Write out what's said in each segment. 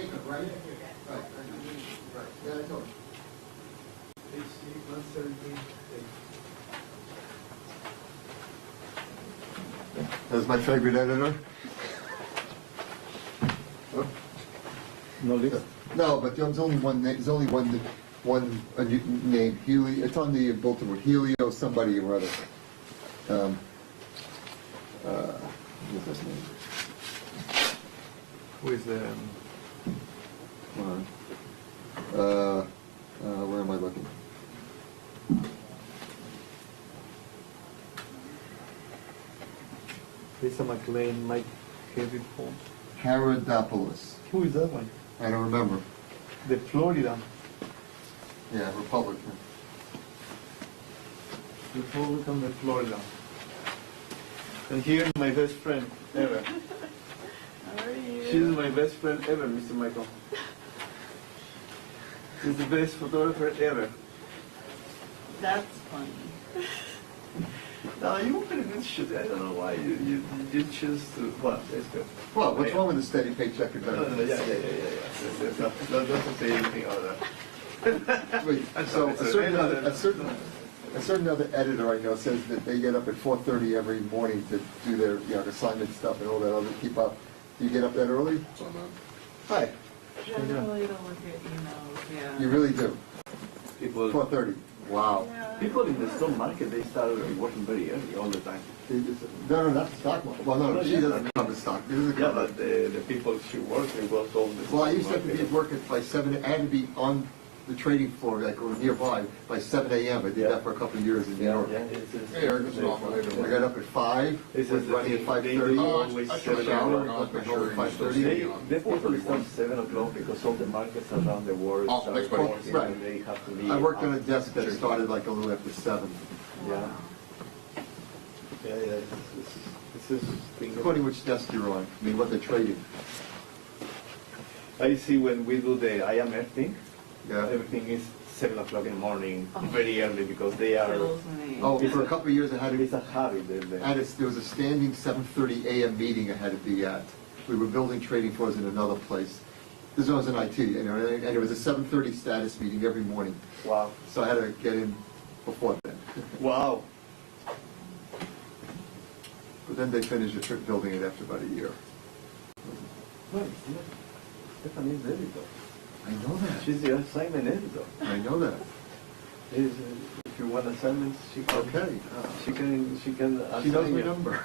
Jacob, right? Right. Yeah, I know. Page 117. That's my favorite editor. Oh. No list? No, but there's only one. There's only one name. Helio. It's on the bulletin board. Helio somebody or other. What's his name? Who is where am I looking? Lisa McLean, Mike Henry Paul. Haradopoulos. Who is that one? I don't remember. The Florida. Yeah, Republican. Republican of Florida. And here is my best friend ever. How are you? She's my best friend ever, Mr. Michael. She's the best photographer ever. That's funny. No, you were pretty good shooting. I don't know why you choose to. Well, that's good. Well, what's wrong with the steady paycheck and No, benefits? yeah. Doesn't say anything out of that. Wait, so a certain other editor I know says that they get up at 4:30 every morning to do their assignment stuff and all that other keep up. Do you get up that early? Hi. Generally don't look at emails, yeah. You really do. People, 4:30. Wow. Yeah. people in the stock market, they start working very early all the time. No, not the stock market. Well, no, she doesn't cover stock. This is a Yeah, cover. but the people she works with was all the Well, I stock used to have to be market. at work at by 7. I had to be on the trading floor, like or nearby, by 7 a.m. I did that for a couple of years in New York. Hey, Eric, this is awful. I got up at 5. This Was is running at 5:30. always I Took a 7 shower, o'clock. went home at 5:30. They people start 7 o'clock because all the markets around the world Oh, start everybody working right. and they have to be. I worked on a out. desk that started like a little after 7. Yeah. Yeah. This is thing. According which desk you're on, I mean what they're trading. I see when we do the IMF thing, Yeah. everything is 7 o'clock in the morning, very early because they are. Kills me. Oh, for a couple of years I had to It's a habit. there was a standing 7:30 a.m. meeting I had to be at. We were building trading floors in another place. This was in IT, and it was a 7:30 status meeting every morning. Wow. So I had to get in before then. Wow. But then they finished the trip building it after about a year. Well, Stephanie is editor. I know that. She's the assignment editor. I know that. If you want assignments, she can. Okay. She can. She knows my number.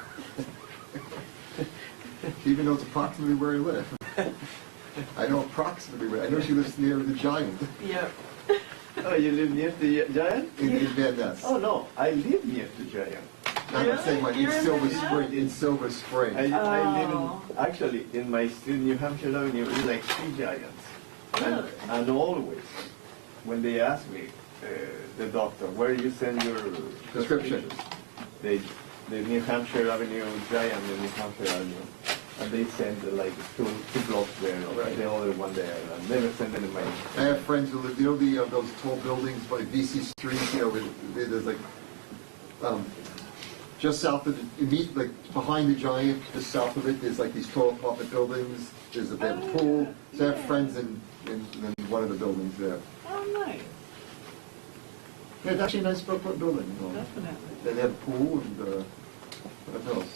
She even knows approximately where I live. I know approximately where. I know she lives near the Giant Yep. Oh, you live near the Giant? in Van Ness. Oh no, I live near the Giant. I'm not saying like in You're in Silver Van Ness? Spring. In Silver Spring. I live Oh. actually in my street, New Hampshire Avenue, is like 3 Giants. Really? And always, when they ask me, the doctor, where you send your Prescription. the New Hampshire Avenue Giant, the New Hampshire Avenue, and they send like two blocks there, Right. the other one there. I never send them in my. I have friends who live, those tall buildings by VC Street, there's like, just south of, like behind the Giant, just south of it, there's like these tall apartment buildings, there's a big pool. So I have friends in one of the buildings there. Oh, nice. Yeah, it's actually a nice building. Definitely. They have a pool and, what else?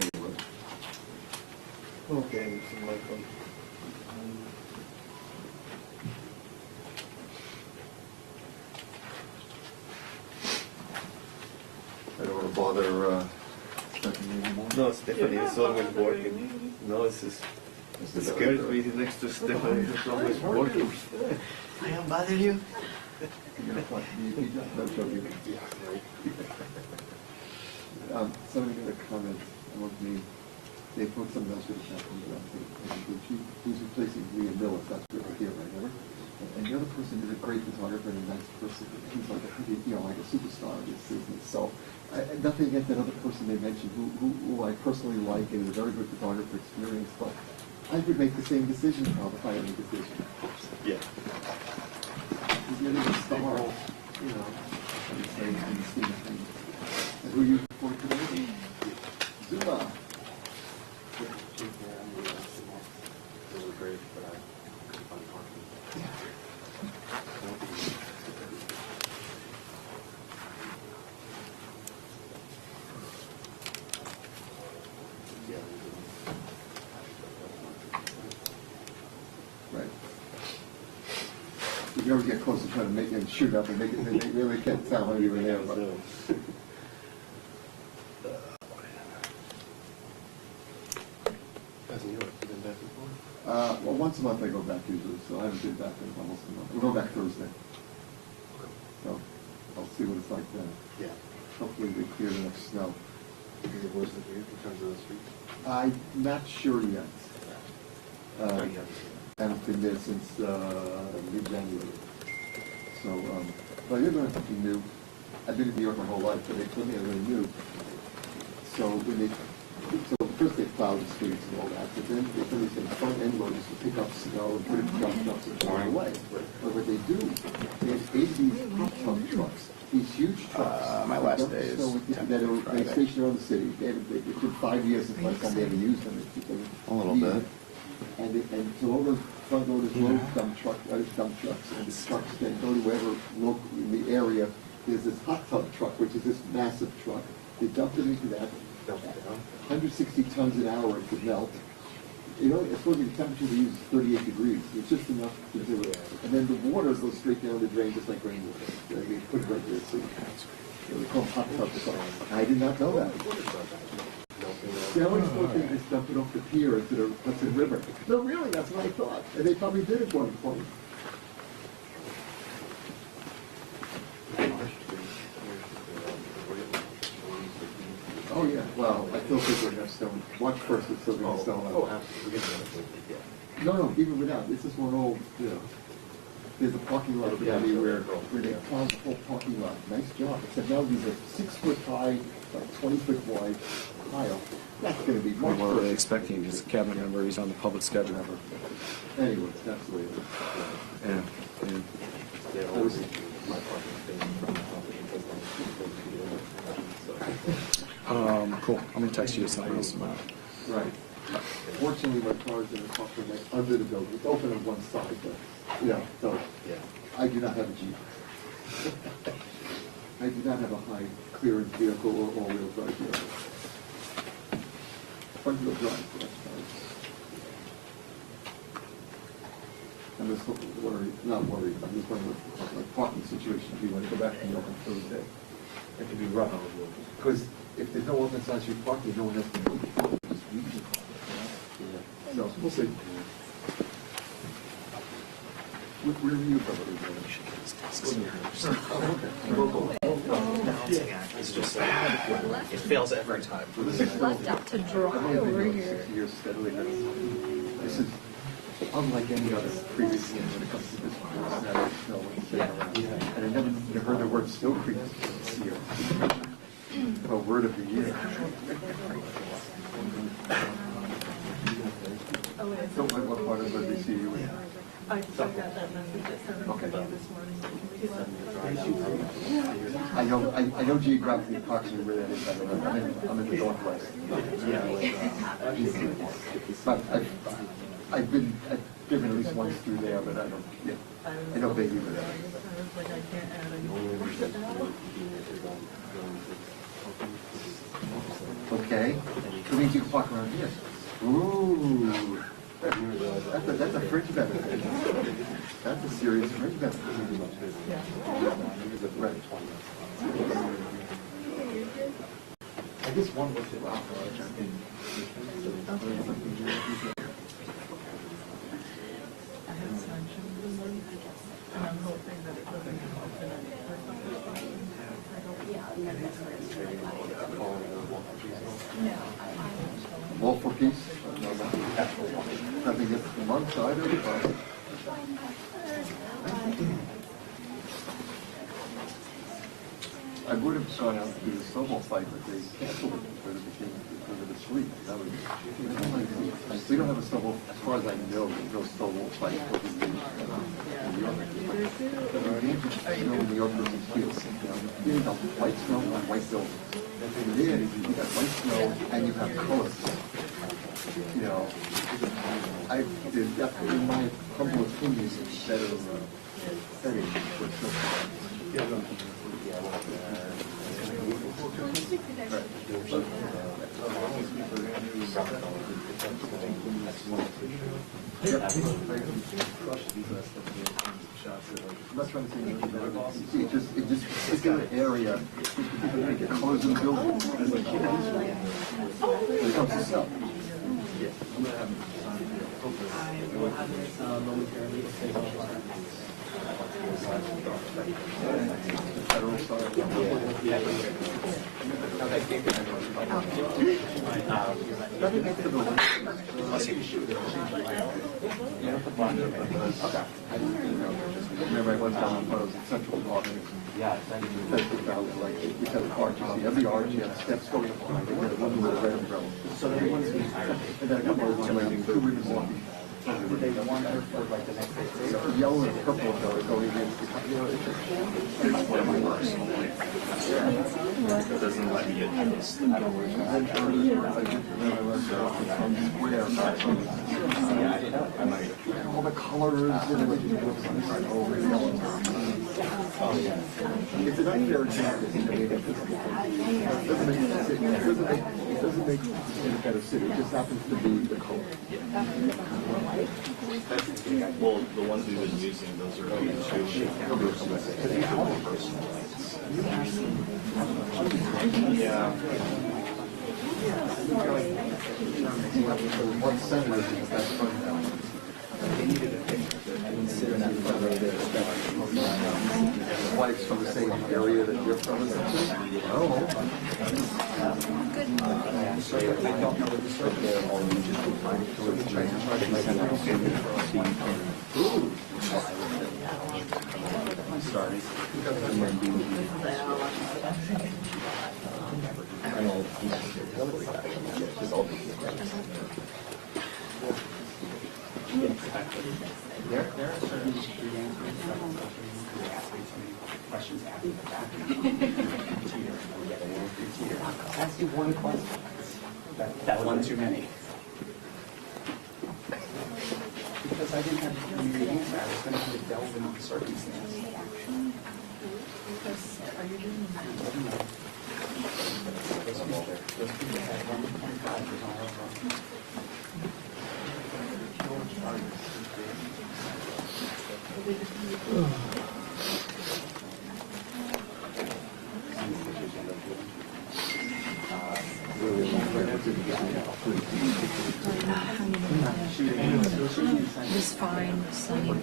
Anyway. Okay, Mr. Michael. I don't want to bother, Stephanie anymore. No, Stephanie You're is not always bothering working. me. No, it scares me next to Stephanie. She's always working. I am bothering you. Somebody got a comment about me. They put something else with the who's replacing Leah Miller, that's right here, right? Remember? And the other person is a great photographer and a nice person. He's like a superstar in this business. So nothing against that other person they mentioned who I personally like and is a very good photographer experience, but I would make the same decision probably if I had a decision. Yeah. He's getting a star, and who you for today? Zuma. Right. You always get close to trying to make it shoot up and make it, they really can't tell when you were there, but. Well, once a month I go back usually, so I haven't been back in almost a month. We'll go back Thursday. So, I'll see what it's like then. Yeah. Hopefully they clear the next snow. Is it worse than here in terms of the streets? I'm not sure yet. I haven't been there since, mid-January. So, but you're learning something new. I've been in New York my whole life, but they told me I really new. So first they plowed the streets and all that, but then they told me some front end loaders to pick up snow and put it in dump trucks and fly away. But what they do, they have 8 of these pump trucks, these huge trucks. My that last dump day is snow they Friday. station around the city. It took 5 years since last time they ever used them. A little bit. And so all those front loaders load dump trucks, and the trucks then go to wherever local in the area. There's this hot tub truck, which is this massive truck. They dump it into that. 160 tons an hour it could melt. You know, it's supposed to be the temperature they use is 38 degrees. It's just enough to do it. And then the water goes straight down the drain just like rainwater. They put it right there. So they call them hot tub trucks. I did not know that. They always thought they just dump it off the pier into the Hudson River. No, really, that's what I thought. And they probably did at one point. Oh, yeah, well, I still think we're gonna have stone. Watch first, it's still gonna stone. Oh, absolutely. No, even without, this is one old, you know, there's a parking lot over there where they plowed the whole parking lot. Nice job. Except now these are 6 foot high, like 20 foot wide tile. That's gonna be We much weren't really worse. expecting, he's a cabinet member, he's on the public schedule. Anyways, that's the way it is. Yeah. I was- Cool. I'm gonna text you something else tomorrow. Right. Fortunately, my car's in the buffer like under the building. It's open on one side, but, you know, so I do not have a Jeep. I do not have a high clearance vehicle or all-wheel drive vehicle. Front-wheel drive, so that's fine. I'm just worried, not worried, I'm just wondering what the parking situation will be when I go back to New York on Thursday. It could be rough, because if there's no open side street parking, no one has to move. Just leave the car, you know? So, we'll see. Where are you, brother? It's just, it fails every time. Left out to dry over here. 6 years steadily. This is unlike any other previous year when it comes to this snow and sitting around. And I never heard the word snow creep this year. A word of the year. Don't mind what part of the DC you in. I just got that message at 7:30 this morning. I know geographically approximately where that is. I'm in the northwest. But I've driven at least once through there, but I don't, I know vaguely where that I is. was like, I can't add any more. Okay, so means you can park around here. Ooh, that's a fringe benefit. That's a serious fringe benefit. Right. I guess one was the last one. I have sanctions in them, and I'm hoping that it doesn't open any All for peace. Nothing gets from one side or the other. I would have gone out to the snowball fight, but they canceled it because of the sleet. That was, we don't have a snowball, as far as I know, there's no snowball fight in New York. Snow in New York versus fields. You know, white snow on white buildings. There, you got white snow and you have colors. you know, there's definitely, in my humble opinion, better setting for children. I'm not trying to say anything better. See, it just particular area, the colors of the building. When it comes to stuff. I'm gonna have federal side. Remember I went down and was in Central Park. Yeah, we had an arch, you see, every arch, you have steps going up behind it, you had a woman with a red umbrella. So then and then a couple of women, two women walking. Did they want her for like the next day? So yellow and purple going against the, you know, it's one of my worst. It doesn't let me get this. I don't work. Then I get I was square. All the colors and everything. It's a nightmare example. It doesn't make it a better city. It just happens to be the color. Well, the ones we've been using, those are Yeah. One senator is that front now. Wife's from the same area that you're from, is that true? Oh. I don't know the story. They're all just confined to the Ooh. I'm sorry. There are certain questions after the fact. Ask you one question. That one too many. Because I didn't have to give you the answer. I was going to have to delve into the circumstance. Are you doing that? Those people had 1.5 was all over. Just fine, sunny morning.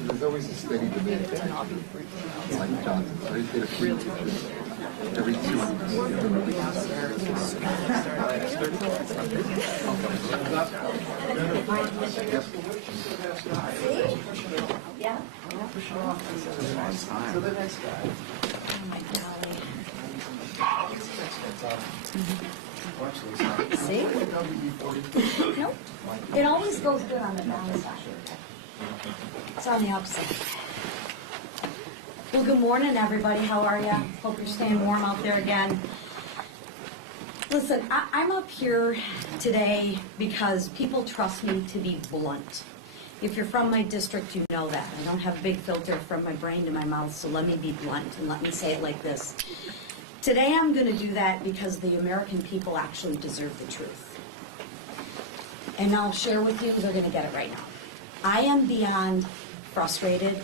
There's always a steady demand. It's like Johnson, so they get a free every 2 Yeah. So the next guy. See? Nope. It always goes good on the downside. It's on the upside. Well, good morning, everybody. How are you? Hope you're staying warm out there again. Listen, I'm up here today because people trust me to be blunt. If you're from my district, you know that. I don't have a big filter from my brain to my mouth, so let me be blunt and let me say it like this. Today I'm going to do that because the American people actually deserve the truth. And I'll share with you, they're going to get it right now. I am beyond frustrated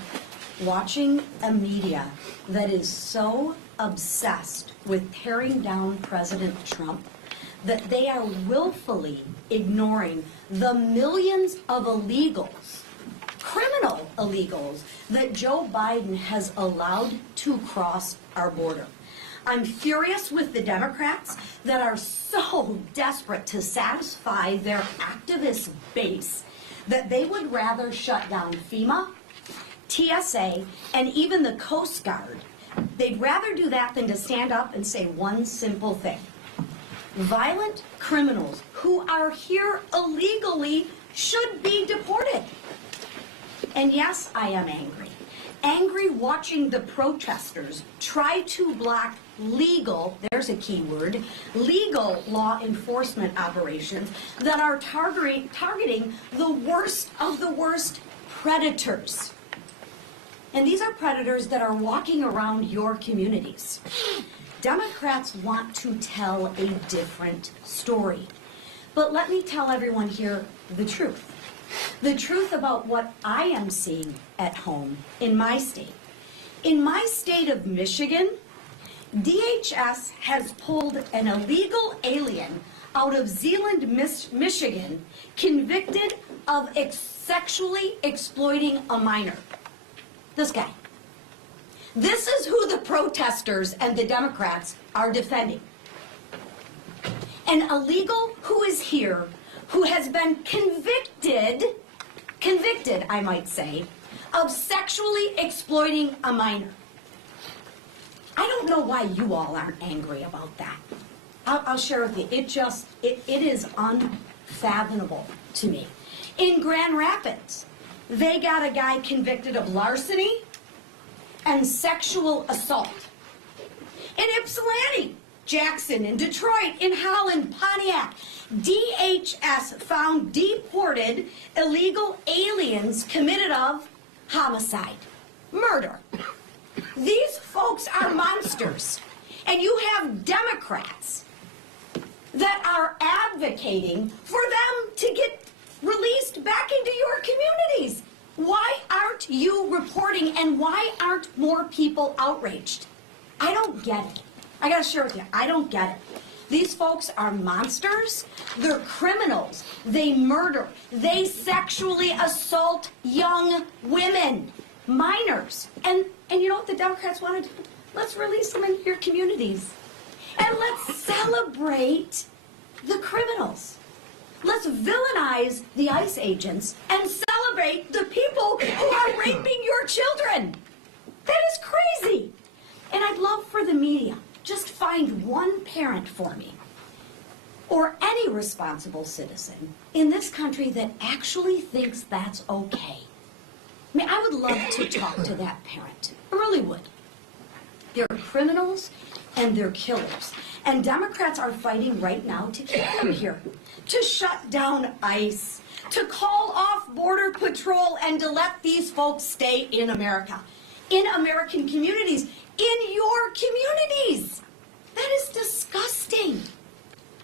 watching a media that is so obsessed with tearing down President Trump that they are willfully ignoring the millions of illegals, criminal illegals, that Joe Biden has allowed to cross our border. I'm furious with the Democrats that are so desperate to satisfy their activist base that they would rather shut down FEMA, TSA, and even the Coast Guard. They'd rather do that than to stand up and say one simple thing. Violent criminals who are here illegally should be deported. And yes, I am angry. angry watching the protesters try to block legal, there's a key word, legal law enforcement operations that are targeting the worst of the worst predators. And these are predators that are walking around your communities. Democrats want to tell a different story. But let me tell everyone here the truth. The truth about what I am seeing at home in my state. In my state of Michigan, DHS has pulled an illegal alien out of Zeeland, Michigan, convicted of sexually exploiting a minor. This guy. This is who the protesters and the Democrats are defending. An illegal who is here, who has been convicted, I might say, of sexually exploiting a minor. I don't know why you all aren't angry about that. I'll share with you. It is unfathomable to me. In Grand Rapids, they got a guy convicted of larceny and sexual assault. In Ypsilanti, Jackson, in Detroit, in Holland, Pontiac, DHS found deported illegal aliens committed of homicide, murder. These folks are monsters. And you have Democrats that are advocating for them to get released back into your communities. Why aren't you reporting, and why aren't more people outraged? I don't get it. I gotta share with you, I don't get it. These folks are monsters. They're criminals. They murder. They sexually assault young women, minors. And you know what the Democrats want to do? Let's release them into your communities. And let's celebrate the criminals. Let's villainize the ICE agents and celebrate the people who are raping your children. That is crazy. And I'd love for the media, just find one parent for me, or any responsible citizen in this country that actually thinks that's okay. I mean, I would love to talk to that parent. I really would. They're criminals and they're killers. And Democrats are fighting right now to keep them here, to shut down ICE, to call off Border Patrol, and to let these folks stay in America, in American communities, in your communities. That is disgusting.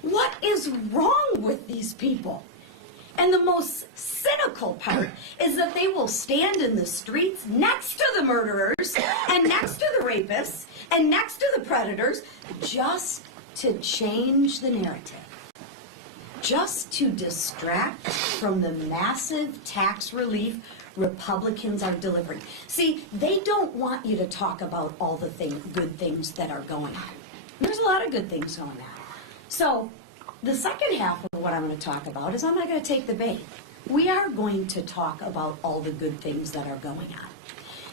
What is wrong with these people? And the most cynical part is that they will stand in the streets next to the murderers and next to the rapists and next to the predators just to change the narrative, just to distract from the massive tax relief Republicans are delivering. See, they don't want you to talk about all the good things that are going on. There's a lot of good things going on. So the second half of what I'm going to talk about is I'm not going to take the bait. We are going to talk about all the good things that are going on.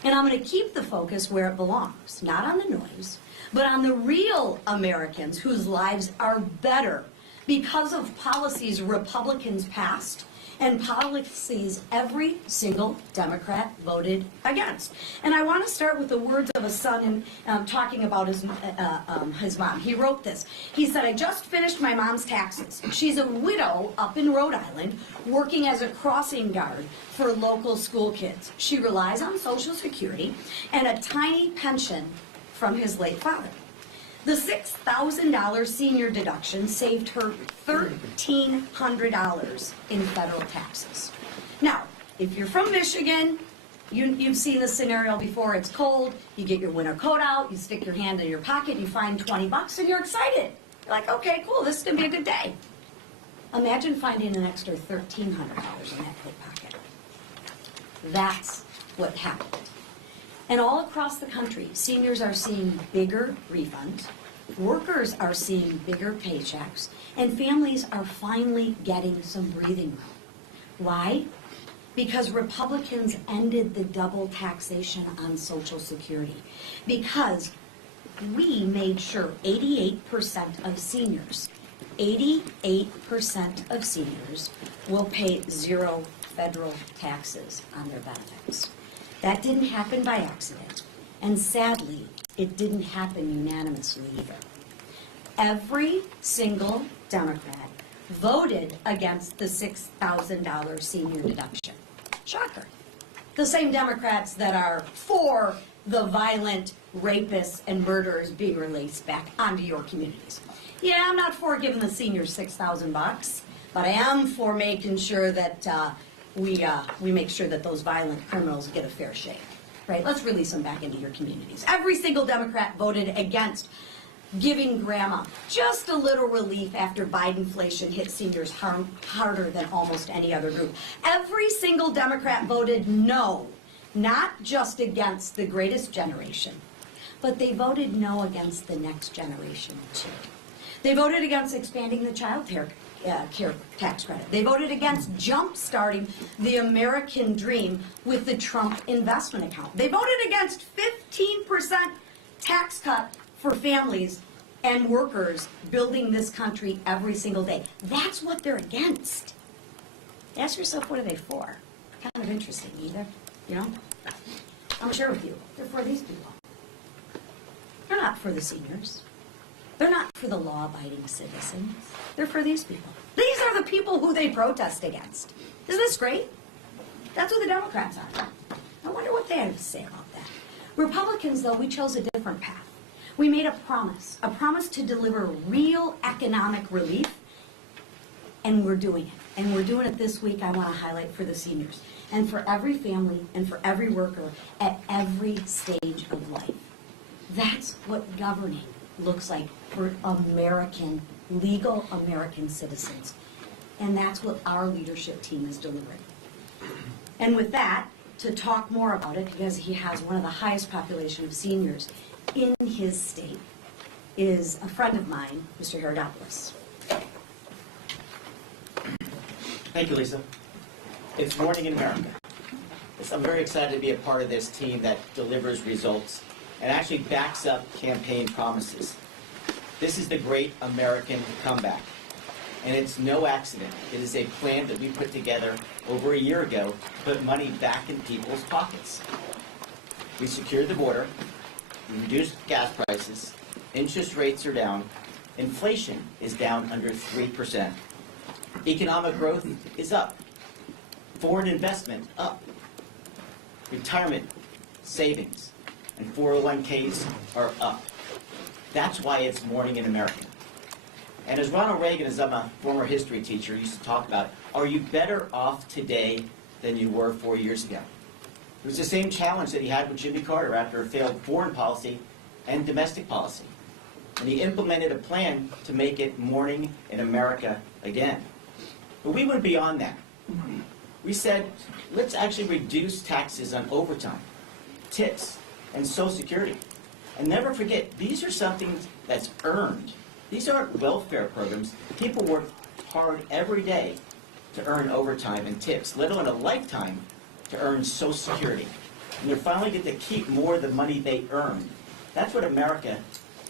And I'm going to keep the focus where it belongs, not on the noise, but on the real Americans whose lives are better because of policies Republicans passed and policies every single Democrat voted against. And I want to start with the words of a son talking about his mom. He wrote this. He said, "I just finished my mom's taxes. She's a widow up in Rhode Island working as a crossing guard for local school kids. She relies on Social Security and a tiny pension from his late father. The $6,000 senior deduction saved her $1,300 in federal taxes." Now, if you're from Michigan, you've seen this scenario before. It's cold, you get your winter coat out, you stick your hand in your pocket, you find 20 bucks and you're excited. You're like, okay, cool, this is gonna be a good day. Imagine finding an extra $1,300 in that coat pocket. That's what happened. And all across the country, seniors are seeing bigger refunds, workers are seeing bigger paychecks, and families are finally getting some breathing room. Why? Because Republicans ended the double taxation on Social Security. Because we made sure 88% of seniors will pay 0 federal taxes on their benefits. That didn't happen by accident. And sadly, it didn't happen unanimously either. Every single Democrat voted against the $6,000 senior deduction. Shocker. The same Democrats that are for the violent rapists and murderers being released back onto your communities. Yeah, I'm not for giving the seniors $6,000, but I am for making sure that we make sure that those violent criminals get a fair shake. Right? Let's release them back into your communities. Every single Democrat voted against giving grandma just a little relief after Bidenflation hit seniors harder than almost any other group. Every single Democrat voted no, not just against the greatest generation, but they voted no against the next generation too. They voted against expanding the child care tax credit. They voted against jump-starting the American dream with the Trump investment account. They voted against 15% tax cut for families and workers building this country every single day. That's what they're against. Ask yourself, what are they for? Kind of interesting, either. You know? I'm sure with you, they're for these people. They're not for the seniors. They're not for the law-abiding citizens. They're for these people. These are the people who they protest against. Isn't this great? That's who the Democrats are. I wonder what they have to say about that. Republicans, though, we chose a different path. We made a promise to deliver real economic relief, and we're doing it. And we're doing it this week, I want to highlight, for the seniors, and for every family, and for every worker at every stage of life. That's what governing looks like for American, legal American citizens. And that's what our leadership team is delivering. And with that, to talk more about it, because he has one of the highest population of seniors in his state, is a friend of mine, Mr. Herodopoulos. Thank you, Lisa. It's Morning in America. I'm very excited to be a part of this team that delivers results and actually backs up campaign promises. This is the great American comeback. And it's no accident. It is a plan that we put together over a year ago to put money back in people's pockets. We secured the border, we reduced gas prices, interest rates are down, inflation is down under 3%. Economic growth is up, foreign investment up, retirement savings and 401ks are up. That's why it's Morning in America. And as Ronald Reagan, as I'm a former history teacher, used to talk about, are you better off today than you were 4 years ago? It was the same challenge that he had with Jimmy Carter after a failed foreign policy and domestic policy. And he implemented a plan to make it Morning in America again. But we went beyond that. We said, let's actually reduce taxes on overtime, tips, and Social Security. And never forget, these are something that's earned. These aren't welfare programs. People work hard every day to earn overtime and tips, let alone a lifetime to earn Social Security. And they're finally get to keep more of the money they earn. That's what America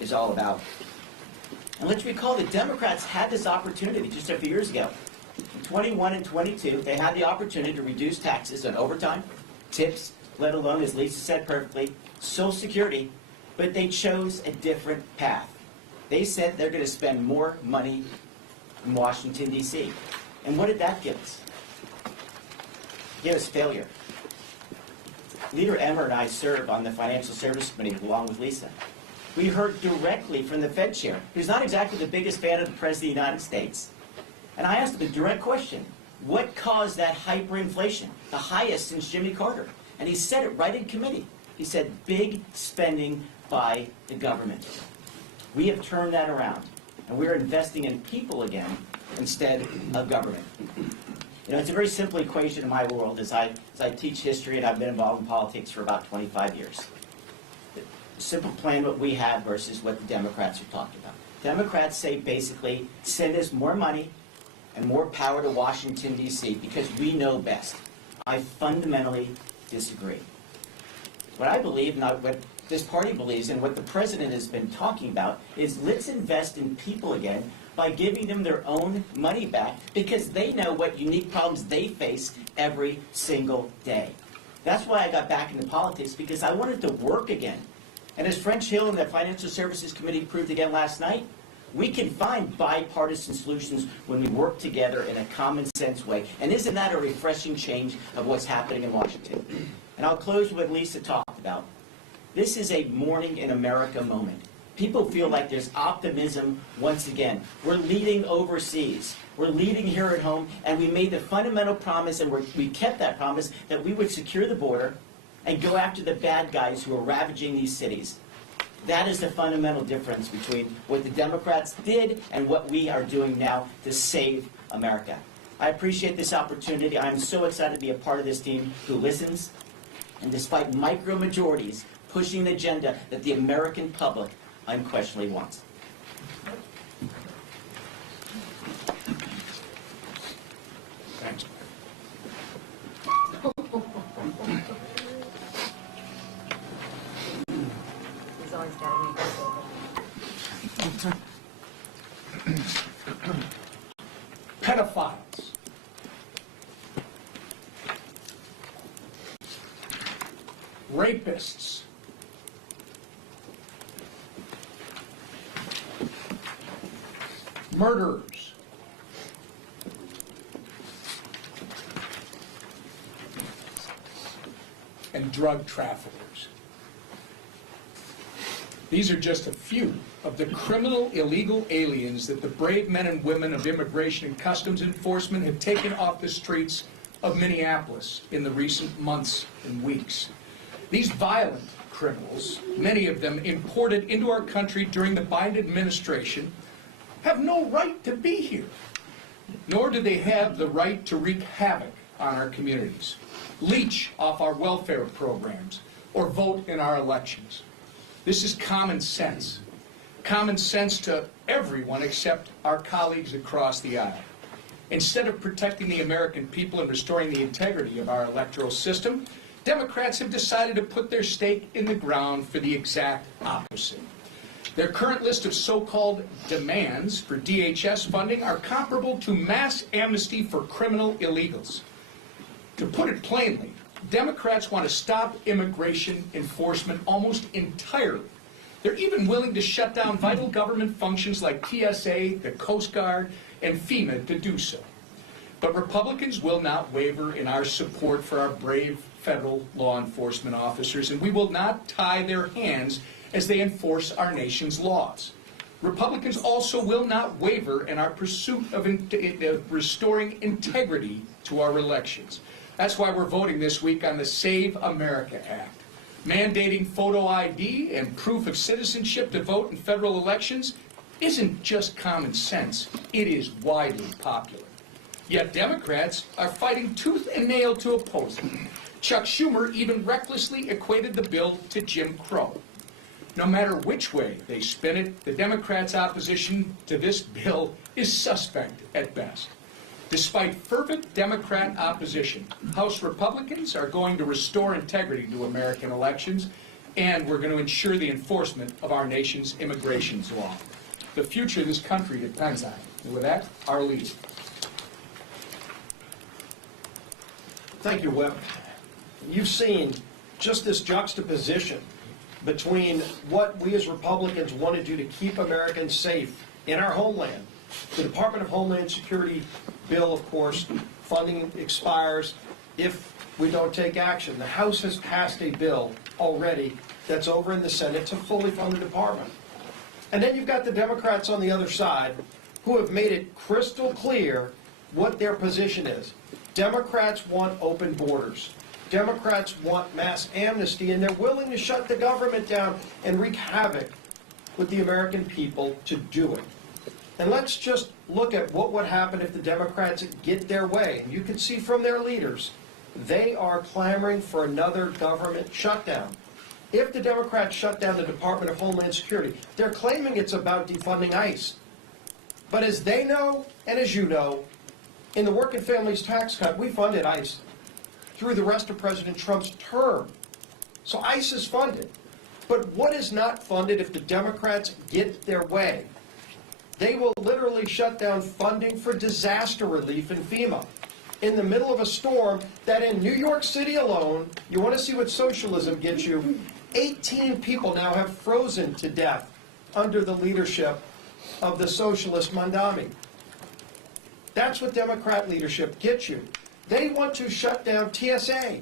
is all about. And let's recall the Democrats had this opportunity just a few years ago. In 21 and 22, they had the opportunity to reduce taxes on overtime, tips, let alone, as Lisa said perfectly, Social Security, but they chose a different path. They said they're going to spend more money in Washington, D.C. And what did that give us? It gave us failure. Leader Emmer and I serve on the Financial Services Committee along with Lisa. We heard directly from the Fed chair, who's not exactly the biggest fan of the President of the United States. And I asked him a direct question. What caused that hyperinflation, the highest since Jimmy Carter? And he said it right in committee. He said, big spending by the government. We have turned that around, and we're investing in people again instead of government. You know, it's a very simple equation in my world as I teach history, and I've been involved in politics for about 25 years. The simple plan what we have versus what the Democrats are talking about. Democrats say basically, send us more money and more power to Washington, D.C. because we know best. I fundamentally disagree. What I believe, not what this party believes, and what the president has been talking about, is let's invest in people again by giving them their own money back because they know what unique problems they face every single day. That's why I got back into politics, because I wanted to work again. And as French Hill and the Financial Services Committee proved again last night, we can find bipartisan solutions when we work together in a common sense way. And isn't that a refreshing change of what's happening in Washington? And I'll close with what Lisa talked about. This is a Morning in America moment. People feel like there's optimism once again. We're leading overseas. We're leading here at home, and we made the fundamental promise, and we kept that promise, that we would secure the border and go after the bad guys who are ravaging these cities. That is the fundamental difference between what the Democrats did and what we are doing now to save America. I appreciate this opportunity. I'm so excited to be a part of this team who listens, and despite micro-majorities pushing the agenda that the American public unquestionably wants. Thanks. He's always got to make this open. Pedophiles. Rapists. Murderers. And drug traffickers. These are just a few of the criminal illegal aliens that the brave men and women of Immigration and Customs Enforcement have taken off the streets of Minneapolis in the recent months and weeks. These violent criminals, many of them imported into our country during the Biden administration, have no right to be here, nor do they have the right to wreak havoc on our communities, leech off our welfare programs, or vote in our elections. This is common sense to everyone except our colleagues across the aisle. Instead of protecting the American people and restoring the integrity of our electoral system, Democrats have decided to put their stake in the ground for the exact opposite. Their current list of so-called demands for DHS funding are comparable to mass amnesty for criminal illegals. To put it plainly, Democrats want to stop immigration enforcement almost entirely. They're even willing to shut down vital government functions like TSA, the Coast Guard, and FEMA to do so. But Republicans will not waver in our support for our brave federal law enforcement officers, and we will not tie their hands as they enforce our nation's laws. Republicans also will not waver in our pursuit of restoring integrity to our elections. That's why we're voting this week on the Save America Act. Mandating photo ID and proof of citizenship to vote in federal elections isn't just common sense, it is widely popular. Yet Democrats are fighting tooth and nail to oppose it. Chuck Schumer even recklessly equated the bill to Jim Crow. No matter which way they spin it, the Democrats' opposition to this bill is suspect at best. Despite fervent Democrat opposition, House Republicans are going to restore integrity to American elections, and we're going to ensure the enforcement of our nation's immigration law. The future of this country depends on it. And with that, our leader. Thank you, Whip. You've seen just this juxtaposition between what we as Republicans want to do to keep Americans safe in our homeland. The Department of Homeland Security bill, of course, funding expires if we don't take action. The House has passed a bill already that's over in the Senate to fully fund the department. And then you've got the Democrats on the other side who have made it crystal clear what their position is. Democrats want open borders. Democrats want mass amnesty, and they're willing to shut the government down and wreak havoc with the American people to do it. And let's just look at what would happen if the Democrats get their way. You can see from their leaders, they are clamoring for another government shutdown. If the Democrats shut down the Department of Homeland Security, they're claiming it's about defunding ICE. But as they know, and as you know, in the Working Families Tax Cut, we funded ICE through the rest of President Trump's term. So ICE is funded. But what is not funded if the Democrats get their way? They will literally shut down funding for disaster relief in FEMA. in the middle of a storm that in New York City alone, you want to see what socialism gets you, 18 people now have frozen to death under the leadership of the socialist Mandami. That's what Democrat leadership gets you. They want to shut down TSA.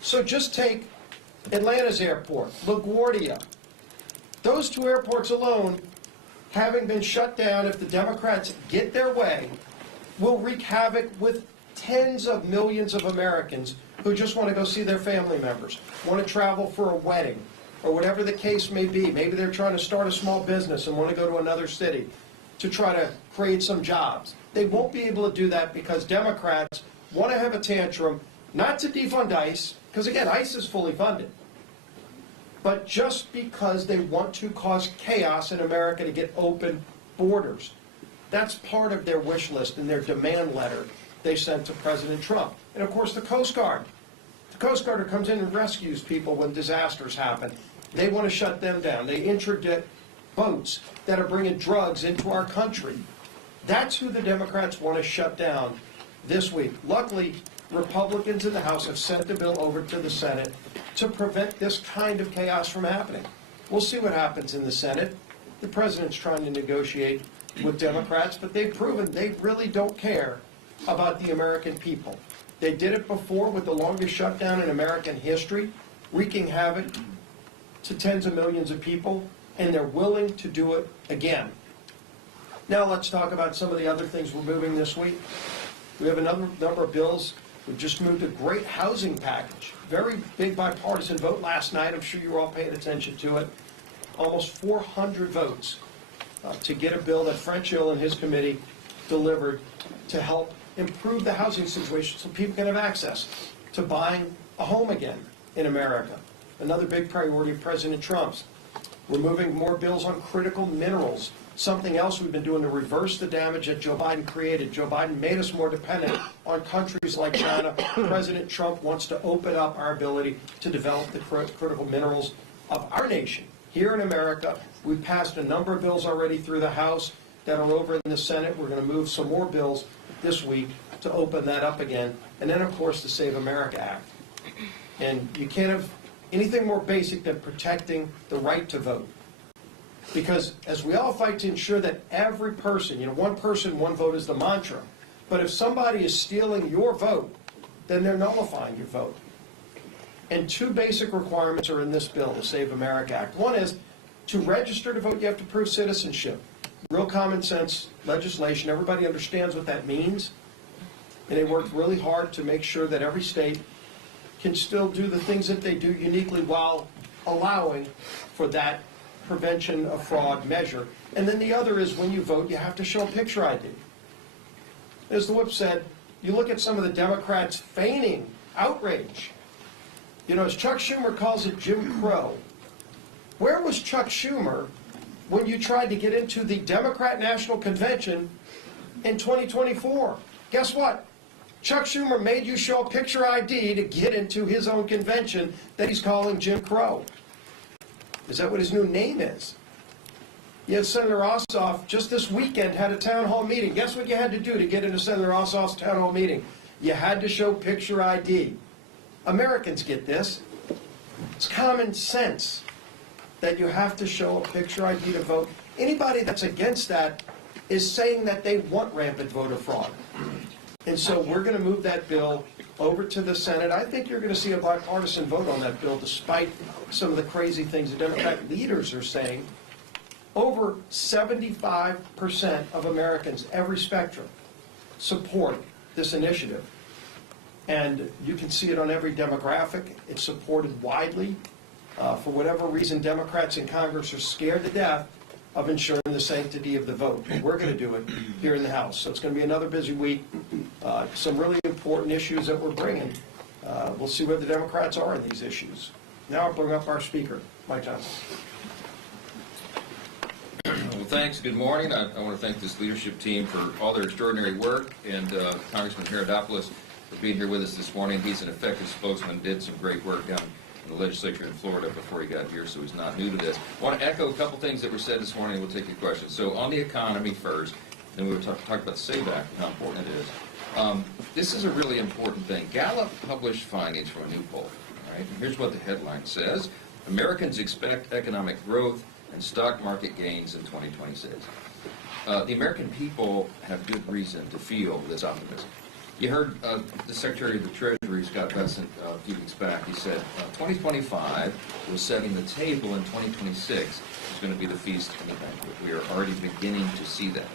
So just take Atlanta's airport, LaGuardia. Those two airports alone, having been shut down, if the Democrats get their way, will wreak havoc with tens of millions of Americans who just want to go see their family members, want to travel for a wedding, or whatever the case may be. Maybe they're trying to start a small business and want to go to another city to try to create some jobs. They won't be able to do that because Democrats want to have a tantrum, not to defund ICE, because again, ICE is fully funded, but just because they want to cause chaos in America to get open borders. That's part of their wish list and their demand letter they sent to President Trump. And of course, the Coast Guard. The Coast Guard comes in and rescues people when disasters happen. They want to shut them down. They interdict boats that are bringing drugs into our country. That's who the Democrats want to shut down this week. Luckily, Republicans in the House have sent the bill over to the Senate to prevent this kind of chaos from happening. We'll see what happens in the Senate. The president's trying to negotiate with Democrats, but they've proven they really don't care about the American people. They did it before with the longest shutdown in American history, wreaking havoc to tens of millions of people, and they're willing to do it again. Now let's talk about some of the other things we're moving this week. We have a number of bills. We've just moved a great housing package. Very big bipartisan vote last night. I'm sure you were all paying attention to it. Almost 400 votes to get a bill that French Hill and his committee delivered to help improve the housing situation so people can have access to buying a home again in America. Another big priority of President Trump's. We're moving more bills on critical minerals. Something else we've been doing to reverse the damage that Joe Biden created. Joe Biden made us more dependent on countries like China. President Trump wants to open up our ability to develop the critical minerals of our nation. Here in America, we've passed a number of bills already through the House that are over in the Senate. We're going to move some more bills this week to open that up again. And then, of course, the Save America Act. And you can't have anything more basic than protecting the right to vote. Because as we all fight to ensure that every person, one person, one vote is the mantra. But if somebody is stealing your vote, then they're nullifying your vote. And two basic requirements are in this bill, the Save America Act. One is, to register to vote, you have to prove citizenship. Real common sense legislation. Everybody understands what that means. And they worked really hard to make sure that every state can still do the things that they do uniquely while allowing for that prevention of fraud measure. And then the other is, when you vote, you have to show a picture ID. As the whip said, you look at some of the Democrats feigning outrage. As Chuck Schumer calls it, Jim Crow. Where was Chuck Schumer when you tried to get into the Democrat National Convention in 2024? Guess what? Chuck Schumer made you show a picture ID to get into his own convention that he's calling Jim Crow. Is that what his new name is? Yet Senator Ossoff just this weekend had a town hall meeting. Guess what you had to do to get into Senator Ossoff's town hall meeting? You had to show picture ID. Americans get this. It's common sense that you have to show a picture ID to vote. Anybody that's against that is saying that they want rampant voter fraud. And so we're going to move that bill over to the Senate. I think you're going to see a bipartisan vote on that bill, despite some of the crazy things the Democrat leaders are saying. Over 75% of Americans, every spectrum, support this initiative. And you can see it on every demographic. It's supported widely. For whatever reason, Democrats in Congress are scared to death of ensuring the sanctity of the vote. We're going to do it here in the House. So it's going to be another busy week. Some really important issues that we're bringing. We'll see where the Democrats are in these issues. Now I'll bring up our speaker, Mike Johnson. Well, thanks. Good morning. I want to thank this leadership team for all their extraordinary work, and Congressman Herodopoulos for being here with us this morning. He's an effective spokesman, did some great work down in the legislature in Florida before he got here, so he's not new to this. I want to echo a couple things that were said this morning, and we'll take your questions. So on the economy first, then we were talking about the SAVE Act and how important it is. This is a really important thing. Gallup published findings from a new poll. All right? And here's what the headline says. Americans expect economic growth and stock market gains in 2026. The American people have good reason to feel this optimism. You heard the Secretary of the Treasury, Scott Bessent, a few weeks back. He said 2025 was setting the table, and 2026 is going to be the feast and the banquet. We are already beginning to see that.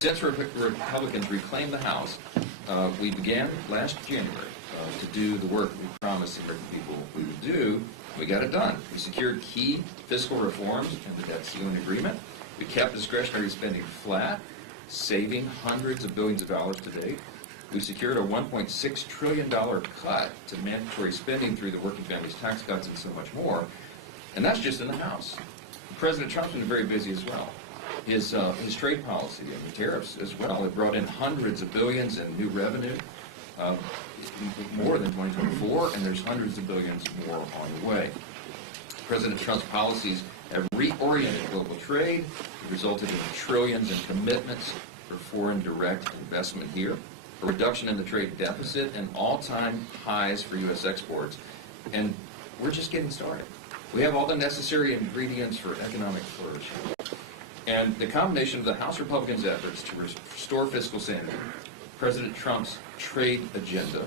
Since Republicans reclaimed the House, we began last January to do the work we promised the American people we would do. We got it done. We secured key fiscal reforms in the debt ceiling agreement. We kept discretionary spending flat, saving hundreds of billions of dollars to date. We secured a $1.6 trillion cut to mandatory spending through the working families tax cuts and so much more. And that's just in the House. President Trump's been very busy as well. His trade policy and the tariffs as well have brought in hundreds of billions in new revenue, more than 2024, and there's hundreds of billions more on the way. President Trump's policies have reoriented global trade, resulted in trillions in commitments for foreign direct investment here, a reduction in the trade deficit, and all-time highs for U.S. exports. And we're just getting started. We have all the necessary ingredients for economic flourishing. And the combination of the House Republicans' efforts to restore fiscal sanity, President Trump's trade agenda,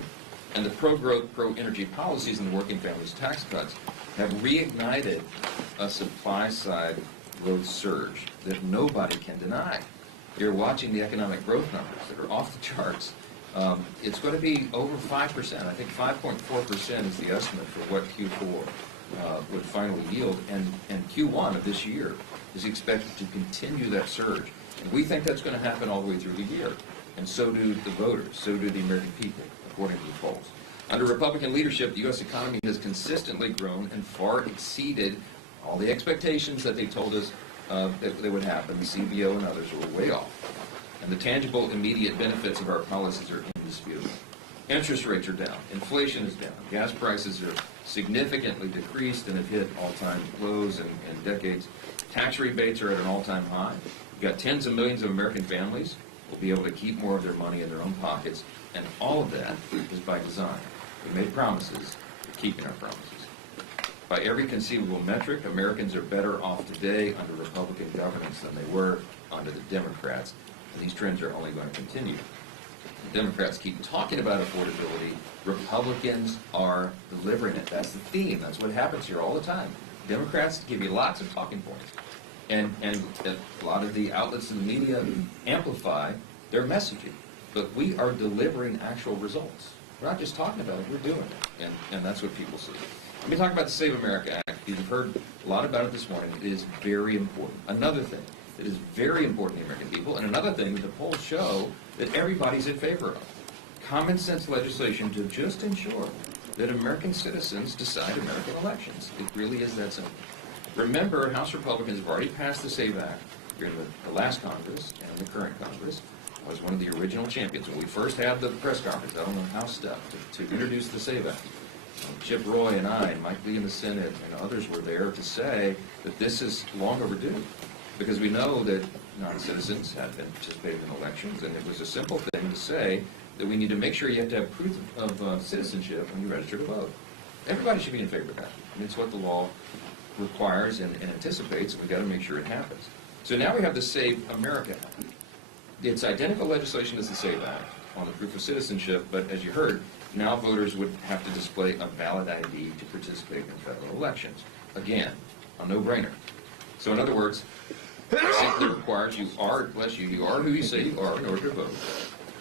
and the pro-growth, pro-energy policies in the working families tax cuts have reignited a supply-side growth surge that nobody can deny. You're watching the economic growth numbers that are off the charts. It's going to be over 5%. I think 5.4% is the estimate for what Q4 would finally yield. And Q1 of this year is expected to continue that surge. And we think that's going to happen all the way through the year. And so do the voters, so do the American people, according to the polls. Under Republican leadership, the U.S. economy has consistently grown and far exceeded all the expectations that they told us that they would happen. The CBO and others were way off. And the tangible, immediate benefits of our policies are indisputable. Interest rates are down. Inflation is down. Gas prices are significantly decreased and have hit all-time lows in decades. Tax rebates are at an all-time high. We've got tens of millions of American families will be able to keep more of their money in their own pockets, and all of that is by design. We made promises, we're keeping our promises. By every conceivable metric, Americans are better off today under Republican governance than they were under the Democrats, and these trends are only going to continue. The Democrats keep talking about affordability. Republicans are delivering it. That's the theme. That's what happens here all the time. Democrats give you lots of talking points. And a lot of the outlets in the media amplify their messaging. But we are delivering actual results. We're not just talking about it, we're doing it. And that's what people see. Let me talk about the Save America Act. You've heard a lot about it this morning. It is very important. Another thing that is very important to the American people, and another thing that the polls show that everybody's in favor of. Common sense legislation to just ensure that American citizens decide American elections. It really is that simple. Remember, House Republicans have already passed the SAVE Act during the last Congress and the current Congress. I was one of the original champions. When we first had the press conference out on the House step to introduce the SAVE Act, Chip Roy and I, and Mike Lee in the Senate, and others were there to say that this is long overdue. Because we know that non-citizens have been participating in elections, and it was a simple thing to say that we need to make sure you have to have proof of citizenship when you register to vote. Everybody should be in favor of that. I mean, it's what the law requires and anticipates, and we've got to make sure it happens. So now we have the Save America Act. It's identical legislation as the SAVE Act on the proof of citizenship, but as you heard, now voters would have to display a valid ID to participate in federal elections. Again, a no-brainer. So in other words, it simply requires you are who you say you are in order to vote.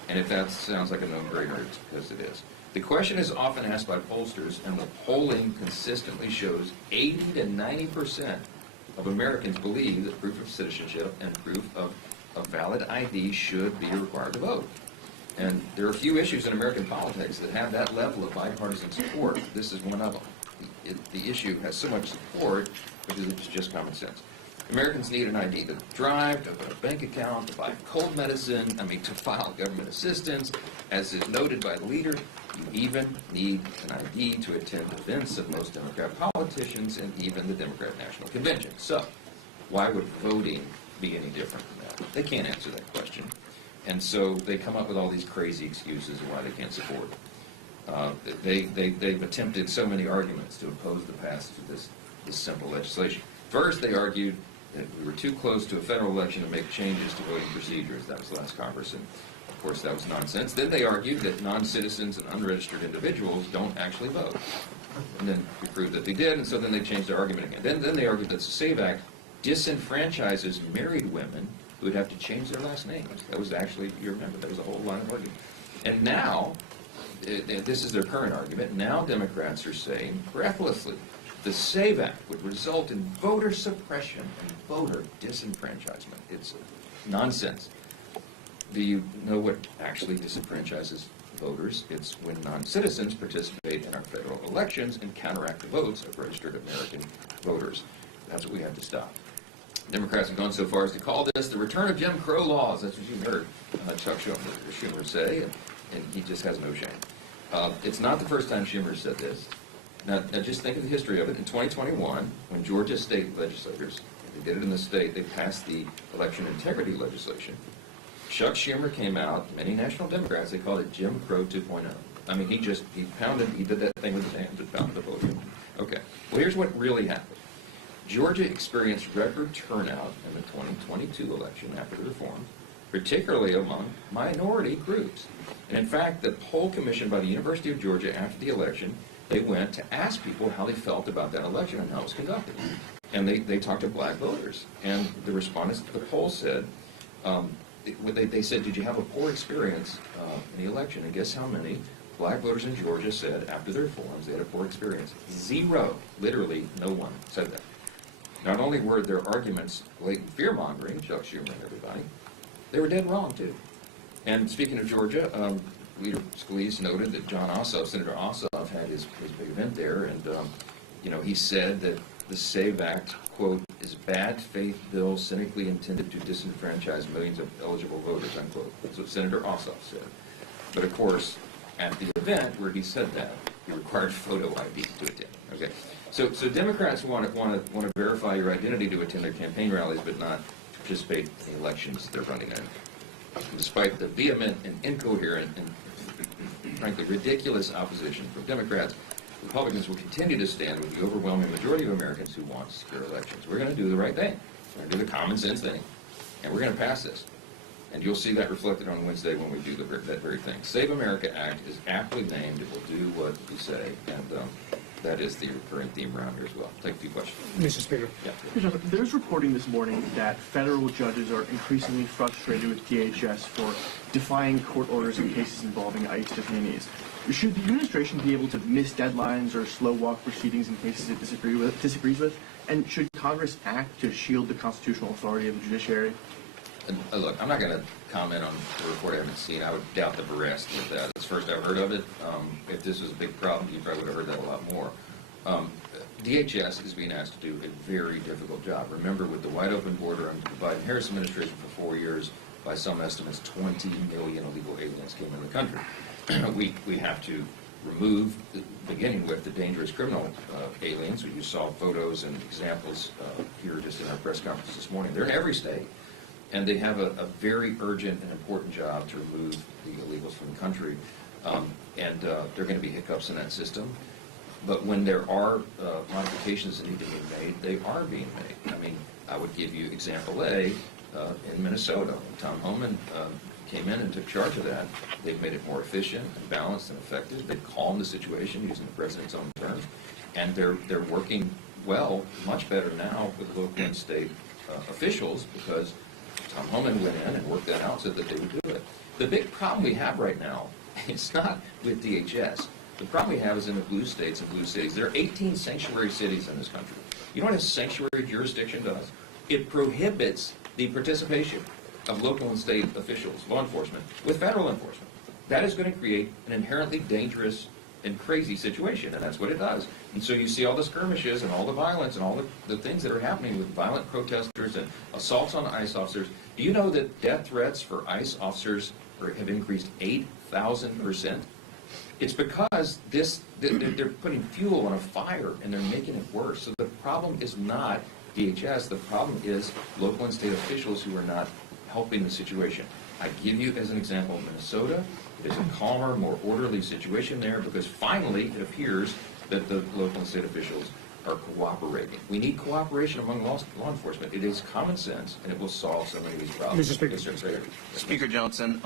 And if that sounds like a no-brainer, it's because it is. The question is often asked by pollsters, and the polling consistently shows 80 to 90% of Americans believe that proof of citizenship and proof of a valid ID should be required to vote. And there are a few issues in American politics that have that level of bipartisan support. This is one of them. The issue has so much support because it's just common sense. Americans need an ID to drive, to open a bank account, to buy cold medicine, to file government assistance. As is noted by the leader, you even need an ID to attend events of most Democrat politicians and even the Democrat National Convention. So, why would voting be any different than that? They can't answer that question. And so they come up with all these crazy excuses of why they can't support it. They've attempted so many arguments to oppose the passage of this simple legislation. First, they argued that we were too close to a federal election to make changes to voting procedures. That was last Congress, and of course that was nonsense. Then they argued that non-citizens and unregistered individuals don't actually vote. And then we proved that they did, and so then they changed their argument again. Then they argued that the SAVE Act disenfranchises married women who would have to change their last names. That was actually, you remember, that was a whole line of argument. And now, this is their current argument, now Democrats are saying breathlessly, the SAVE Act would result in voter suppression and voter disenfranchisement. It's nonsense. Do you know what actually disenfranchises voters? It's when non-citizens participate in our federal elections and counteract the votes of registered American voters. That's what we have to stop. Democrats have gone so far as to call this the return of Jim Crow laws. That's what you heard Chuck Schumer say, and he just has no shame. It's not the first time Schumer said this. Now, just think of the history of it. In 2021, when Georgia state legislators, they did it in the state, they passed the election integrity legislation. Chuck Schumer came out, many national Democrats, they called it Jim Crow 2.0. I mean, he did that thing with his hands and pounded the podium. Okay, well, here's what really happened. Georgia experienced record turnout in the 2022 election after the reform, particularly among minority groups. And in fact, the poll commissioned by the University of Georgia after the election, they went to ask people how they felt about that election and how it was conducted. And they talked to black voters. And the respondents to the poll said, they said, did you have a poor experience in the election? And guess how many black voters in Georgia said after the reforms they had a poor experience? 0. Literally no one said that. Not only were their arguments blatant fear-mongering, Chuck Schumer and everybody, they were dead wrong, too. And speaking of Georgia, Leader Scalise noted that John Ossoff, Senator Ossoff, had his big event there, and he said that the SAVE Act, quote, is bad faith bill cynically intended to disenfranchise millions of eligible voters, unquote. That's what Senator Ossoff said. But of course, at the event where he said that, he required photo ID to attend. Okay, so Democrats want to verify your identity to attend their campaign rallies, but not participate in the elections they're running in. Despite the vehement and incoherent and frankly ridiculous opposition from Democrats, Republicans will continue to stand with the overwhelming majority of Americans who want secure elections. We're going to do the right thing. We're going to do the common sense thing. And we're going to pass this. And you'll see that reflected on Wednesday when we do that very thing. Save America Act is aptly named. It will do what we say. And that is the recurring theme around here as well. Take a few questions. Mr. Speaker. Yeah. There's reporting this morning that federal judges are increasingly frustrated with DHS for defying court orders in cases involving ICE detainees. Should the administration be able to miss deadlines or slow walk proceedings in cases it disagrees with? And should Congress act to shield the constitutional authority of the judiciary? Look, I'm not going to comment on the report I haven't seen. I would doubt the veracity of that. It's the first I've heard of it. If this was a big problem, you probably would have heard that a lot more. DHS is being asked to do a very difficult job. Remember, with the wide-open border under the Biden-Harris administration for 4 years, by some estimates, 20 million illegal aliens came in the country. We have to remove, beginning with the dangerous criminal aliens. You saw photos and examples here just in our press conference this morning. They're in every state. And they have a very urgent and important job to remove the illegals from the country. And there are going to be hiccups in that system. But when there are modifications that need to be made, they are being made. I mean, I would give you example A in Minnesota. When Tom Homan came in and took charge of that, they've made it more efficient and balanced and effective. They've calmed the situation using the president's own terms. And they're working well, much better now with local and state officials because Tom Homan went in and worked that out so that they would do it. The big problem we have right now is not with DHS. The problem we have is in the blue states and blue cities. There are 18 sanctuary cities in this country. You know what a sanctuary jurisdiction does? It prohibits the participation of local and state officials, law enforcement, with federal enforcement. That is going to create an inherently dangerous and crazy situation, and that's what it does. And so you see all the skirmishes and all the violence and all the things that are happening with violent protesters and assaults on ICE officers. Do you know that death threats for ICE officers have increased 8,000%? It's because they're putting fuel on a fire and they're making it worse. So the problem is not DHS. The problem is local and state officials who are not helping the situation. I give you as an example Minnesota. There's a calmer, more orderly situation there because finally it appears that the local and state officials are cooperating. We need cooperation among law enforcement. It is common sense, and it will solve so many of these problems. Mr. Speaker. Speaker Johnson,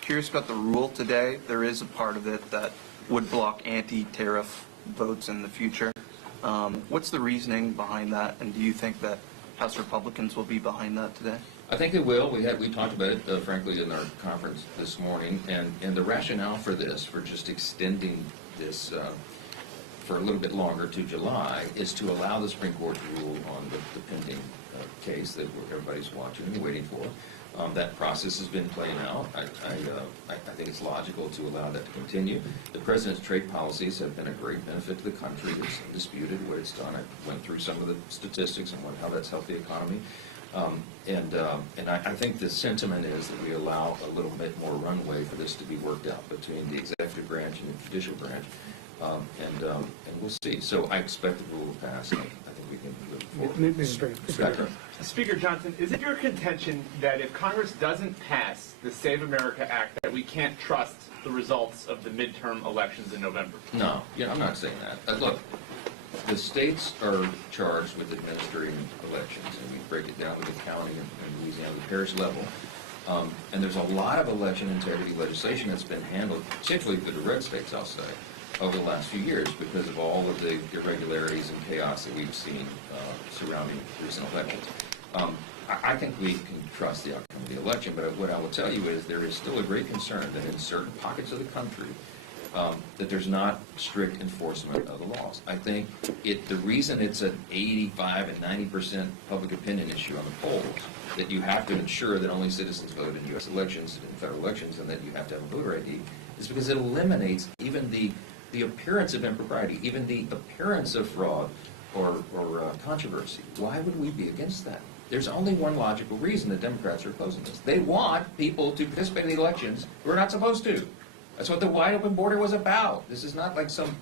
curious about the rule today. There is a part of it that would block anti-tariff votes in the future. What's the reasoning behind that, and do you think that House Republicans will be behind that today? I think it will. We talked about it, frankly, in our conference this morning, and the rationale for this, for just extending this for a little bit longer to July, is to allow the Supreme Court to rule on the pending case that everybody's watching and waiting for. That process has been playing out. I think it's logical to allow that to continue. The President's trade policies have been a great benefit to the country. It's undisputed what it's done. I went through some of the statistics and how that's helped the economy. And I think the sentiment is that we allow a little bit more runway for this to be worked out between the executive branch and the judicial branch. And we'll see. So I expect the rule to pass. I think we can move forward. Mr. Speaker. Speaker Johnson, is it your contention that if Congress doesn't pass the Save America Act, that we can't trust the results of the midterm elections in November? No, I'm not saying that. Look, the states are charged with administering elections, and we break it down to the county and Louisiana, the parish level. And there's a lot of election integrity legislation that's been handled, particularly for the red states, I'll say, over the last few years because of all of the irregularities and chaos that we've seen surrounding recent elections. I think we can trust the outcome of the election, but what I will tell you is there is still a great concern that in certain pockets of the country that there's not strict enforcement of the laws. I think the reason it's an 85 and 90% public opinion issue on the polls, that you have to ensure that only citizens vote in U.S. elections and federal elections and that you have to have a voter ID, is because it eliminates even the appearance of impropriety, even the appearance of fraud or controversy. Why would we be against that? There's only one logical reason the Democrats are opposing this. They want people to participate in the elections who are not supposed to. That's what the wide open border was about. This is not like some,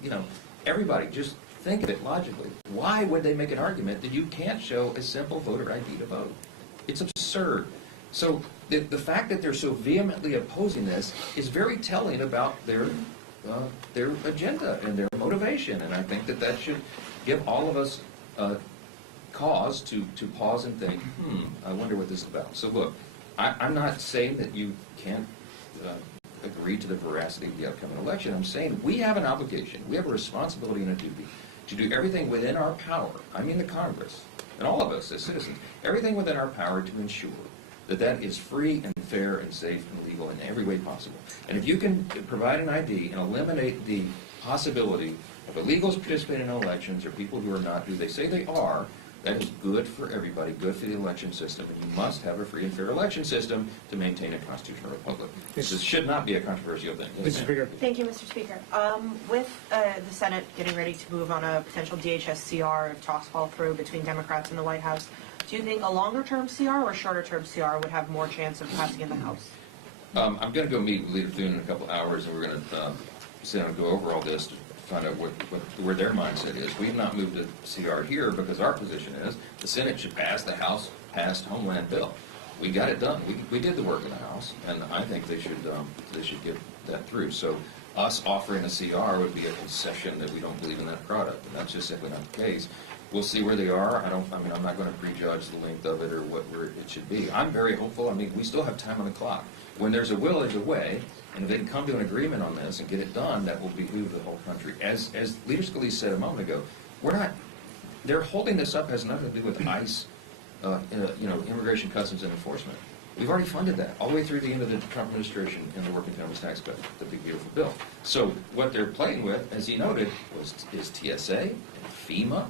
everybody, just think of it logically. Why would they make an argument that you can't show a simple voter ID to vote? It's absurd. So the fact that they're so vehemently opposing this is very telling about their agenda and their motivation, and I think that should give all of us cause to pause and think, I wonder what this is about. So look, I'm not saying that you can't agree to the veracity of the upcoming election. I'm saying we have an obligation, we have a responsibility and a duty to do everything within our power, I mean the Congress, and all of us as citizens, everything within our power to ensure that is free and fair and safe and legal in every way possible. And if you can provide an ID and eliminate the possibility of illegals participating in elections or people who are not who they say they are, that is good for everybody, good for the election system, and you must have a free and fair election system to maintain a constitutional republic. This should not be a controversial thing. Mr. Speaker. Thank you, Mr. Speaker. With the Senate getting ready to move on a potential DHS CR if talks fall through between Democrats and the White House, do you think a longer-term CR or shorter-term CR would have more chance of passing in the House? I'm going to go meet with Leader Thune in a couple hours, and we're going to sit down and go over all this to find out where their mindset is. We've not moved a CR here because our position is the Senate should pass, the House passed Homeland Bill. We got it done. We did the work in the House, and I think they should get that through. So us offering a CR would be a concession that we don't believe in that product, and that's just simply not the case. We'll see where they are. I'm not going to prejudge the length of it or where it should be. I'm very hopeful. We still have time on the clock. When there's a will, there's a way, and if they can come to an agreement on this and get it done, that will behoove the whole country. As Leader Scalise said a moment ago, they're holding this up has nothing to do with ICE, Immigration, Customs, and Enforcement. We've already funded that all the way through the end of the Trump administration in the Working Families Tax Cut, the big beautiful bill. So what they're playing with, as he noted, is TSA and FEMA.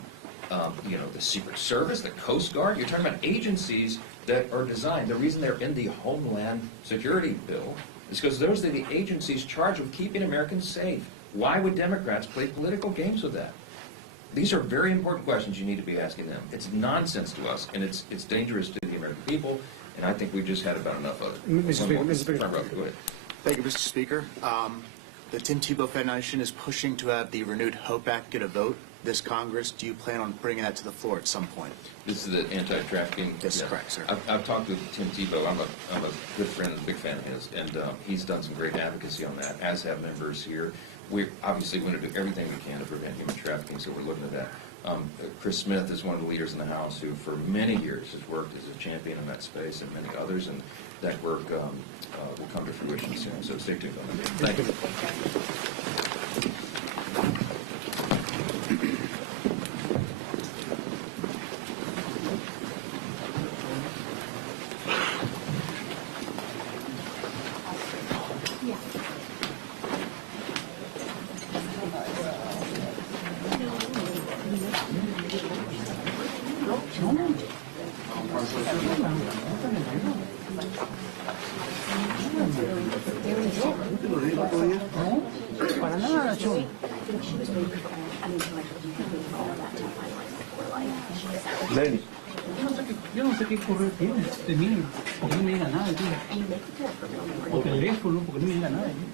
The Secret Service, the Coast Guard. You're talking about agencies that are designed. The reason they're in the Homeland Security Bill is because those are the agencies charged with keeping Americans safe. Why would Democrats play political games with that? These are very important questions you need to be asking them. It's nonsense to us, and it's dangerous to the American people, and I think we've just had about enough of it. Mr. Speaker. Go ahead. Thank you, Mr. Speaker. The Tim Tebow Foundation is pushing to have the Renewed Hope Act get a vote this Congress? Do you plan on bringing that to the floor at some point? This is the anti-trafficking? This is Yeah. correct, sir. I've talked with Tim Tebow. I'm a good friend and a big fan of his, and he's done some great advocacy on that, as have members here. We obviously want to do everything we can to prevent human trafficking, so we're looking at that. Chris Smith is one of the leaders in the House who, for many years, has worked as a champion in that space, and many others, and that work will come to fruition soon. So stay tuned on that. Thank you. Para nada, Chuy. Lenny. Yo no sé qué correo tienes de mí, porque no me llega nada de ti. O teléfono, porque no me llega nada de ti.